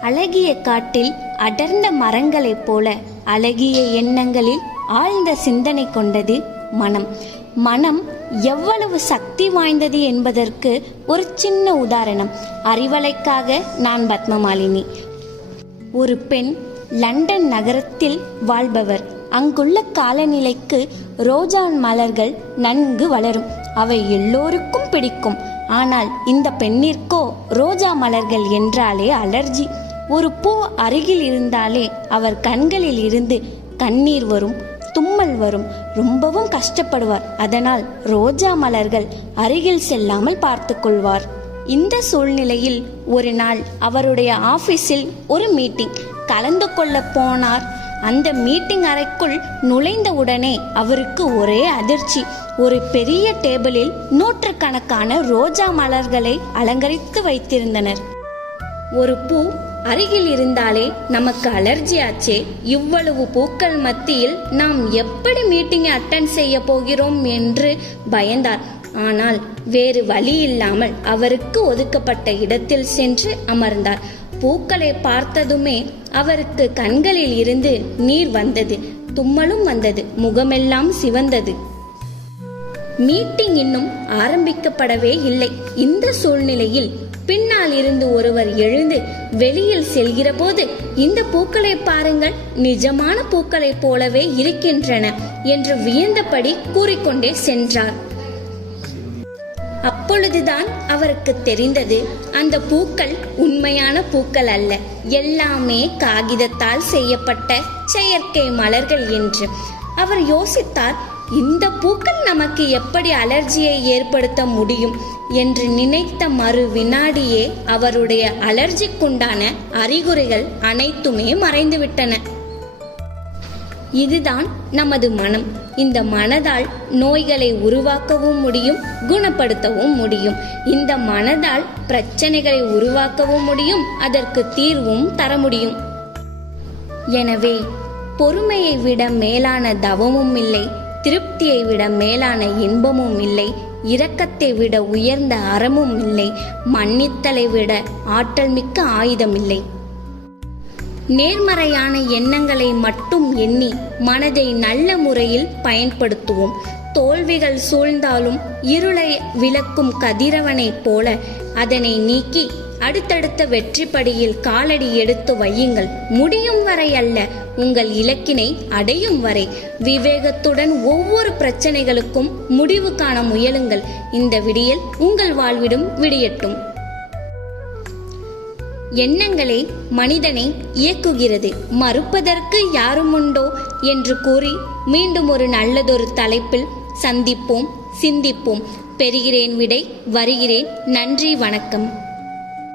அழகிய காட்டில் அடர்ந்த மரங்களைப் போல அழகிய எண்ணங்களில் ஆழ்ந்த சிந்தனை கொண்டது மனம். மனம் எவ்வளவு சக்தி வாய்ந்தது என்பதற்கு ஒரு சின்ன உதாரணம். அறிவலைக்காக நான் பத்மமாலினி. ஒரு பெண் லண்டன் நகரத்தில் வாழ்பவர். அங்குள்ள காலநிலைக்கு ரோஜா மலர்கள் நன்கு வளரும். அவை எல்லோருக்கும் பிடிக்கும். ஆனால் இந்த பெண்ணிற்கோ ரோஜா மலர்கள் என்றாலே அலர்ஜி. ஒரு பூ அருகில் இருந்தாலே அவர் கண்களில் இருந்து கண்ணீர் வரும் தும்மல் வரும் ரொம்பவும் கஷ்டப்படுவார். அதனால் ரோஜா மலர்கள் அருகில் செல்லாமல் பார்த்து கொள்வார். இந்த சூழ்நிலையில் ஒரு நாள் அவருடைய ஆபீஸில் ஒரு மீட்டிங். கலந்து கொள்ள போனார். அந்த மீட்டிங் அறைக்குள் நுழைந்தவுடனே அவருக்கு ஒரே அதிர்ச்சி. ஒரு பெரிய டேபிளில் நூற்றுக்கணக்கான ரோஜா மலர்களை அலங்கரித்து வைத்திருந்தனர். ஒரு பூ அருகில் இருந்தாலே நமக்கு அலர்ஜி ஆச்சே. இவ்வளவு பூக்கள் மத்தியில் நாம் எப்படி மீட்டிங்கை அட்டன் செய்ய போகிறோம் என்று பயந்தார். ஆனால் வேறு வழி இல்லாமல் அவருக்கு ஒதுக்கப்பட்ட இடத்தில் சென்று அமர்ந்தார். பூக்களை பார்த்ததுமே அவருக்கு கண்களில் இருந்து நீர் வந்தது. தும்மலும் வந்தது. முகமெல்லாம் சிவந்தது. மீட்டிங் இன்னும் ஆரம்பிக்கப்படவே இல்லை. இந்த சூழ்நிலையில் பின்னால் இருந்து ஒருவர் எழுந்து வெளியில் செல்கிற போது இந்த பூக்களை பாருங்கள் நிஜமான பூக்களைப் போலவே இருக்கின்றன என்று வியந்தபடி கூறிக்கொண்டே சென்றார். அப்பொழுதுதான் அவருக்கு தெரிந்தது அந்த பூக்கள் உண்மையான பூக்கள் அல்ல எல்லாமே காகிதத்தால் செய்யப்பட்ட செயற்கை மலர்கள் என்று. அவர் யோசித்தார் இந்த பூக்கள் நமக்கு எப்படி அலர்ஜியை ஏற்படுத்த முடியும் என்று நினைத்த மறு வினாடியே அவருடைய அலர்ஜிக்குண்டான அறிகுறிகள் அனைத்துமே மறைந்துவிட்டன. இதுதான் நமது மனம். இந்த மனதால் நோய்களை உருவாக்கவும் முடியும் குணப்படுத்தவும் முடியும். இந்த மனதால் பிரச்சனைகளை உருவாக்கவும் முடியும் அதற்கு தீர்வும் தர முடியும். எனவே பொறுமையை விட மேலான தவமும் இல்லை. திருப்தியை விட மேலான இன்பமும் இல்லை இரக்கத்தை விட உயர்ந்த அறமும் இல்லை மன்னித்தலை விட ஆற்றல் மிக்க ஆயுதம் இல்லை. நேர்மறையான எண்ணங்களை மட்டும் எண்ணி மனதை நல்ல முறையில் பயன்படுத்துவோம். தோல்விகள் சூழ்ந்தாலும் இருளை விளக்கும் கதிரவனைப் போல அதனை நீக்கி அடுத்தடுத்த வெற்றிப்படியில் காலடி எடுத்து வையுங்கள். முடியும் வரை அல்ல உங்கள் இலக்கினை அடையும் வரை. விவேகத்துடன் ஒவ்வொரு பிரச்சனைகளுக்கும் முடிவு காண முயலுங்கள். இந்த விடியல் உங்கள் வாழ்விடும் விடியட்டும். எண்ணங்களே மனிதனை இயக்குகிறது. மறுப்பதற்கு யாரும் உண்டோ என்று கூறி மீண்டும் ஒரு நல்லதொரு தலைப்பில் சந்திப்போம் சிந்திப்போம். பெறுகிறேன் விடை வருகிறேன். நன்றி வணக்கம்.